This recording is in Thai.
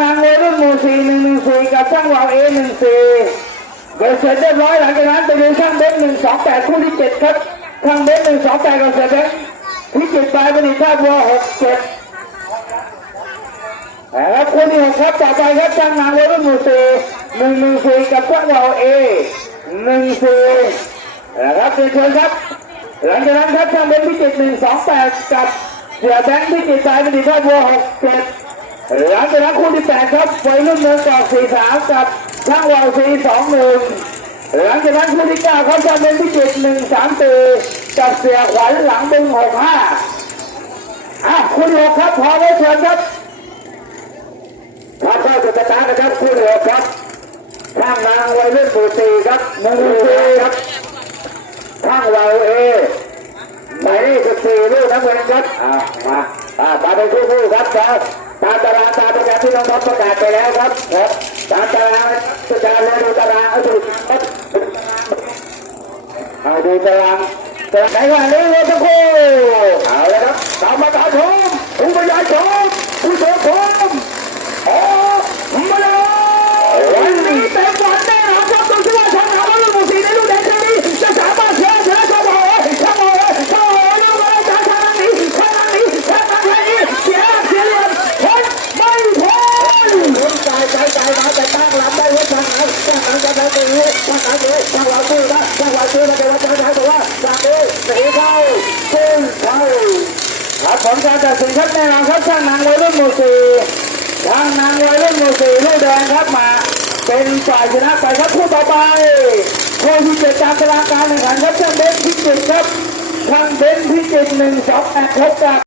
นางเลยรุ่นหมู่สี่หนึ่งหนึ่งสี่กับช่างวาวเอหนึ่งสี่เบสเสร็จเรียบร้อยหลังจากนั้นไปดูช่างเบสหนึ่งสองแปดคู่ที่เจ็ดครับช่างเบสหนึ่งสองแปดกับเสร็จแล้วที่เจ็ดปลายเป็นท่าบัวหกเจ็ดแล้วคู่ที่หกครับต่อไปครับช่างนางเลยรุ่นหมู่สี่หนึ่งหนึ่งสี่กับช่างวาวเอหนึ่งสี่นะครับเรีนเชิญครับหลังจากนั้นครับช่างเบสพิจิตรหนึ่งสองแปดกับเสือแบงค์พิจิตรสายเป็นท่าบัวหกเจ็ด หลังจากนั้นคู่ที่แปดครับวัยรุ่นเมืองกาะสี่สามกับช่างวาวสี่สองหนึ่งหลังจากนั้นคู่ที่เก้าครับจะเป็นพิจิตรหนึ่งสามตีกับเสียขวัญหลังบึงหกห้าอะคู่ที่หกครับพอไว้เชิญครับพอเข้าจะสตาร์ทนะครับคู่ที่หกครับช่างนางไวัยรุ่นหมู่สี่ครับหนึ่งหมู่สี่ครับช่างวาวเอหมายเลขสิบสี่ลูกนักเรียนครับอ่ามาอ่ามาเป็นคู่คู่ครับครับตาางตามประกาศที่น้องท็อปประกาศไปแล้วครับครับตามตารางประกาศเลยดูตารางเอาดูครับเอาดูตารางตารางไหนว่านี้เลยทั้งคู่เอาเลยครับตามมาตามชม ผลการตัดสินครับแน่นอนครับช่างนางวัยรุ่นหมู่สี่างนางวัยรุ่นหมู่สี่ลูกแดงครับมาเป็นฝ่ายชนะไปครับคู่ต่อไปคู่ที่เจ็ดตากตารางการแข่งขันครับช่างเบนพิจิตรครับช่างเบนพิจิตรหนึ่งสองแปดพบจาก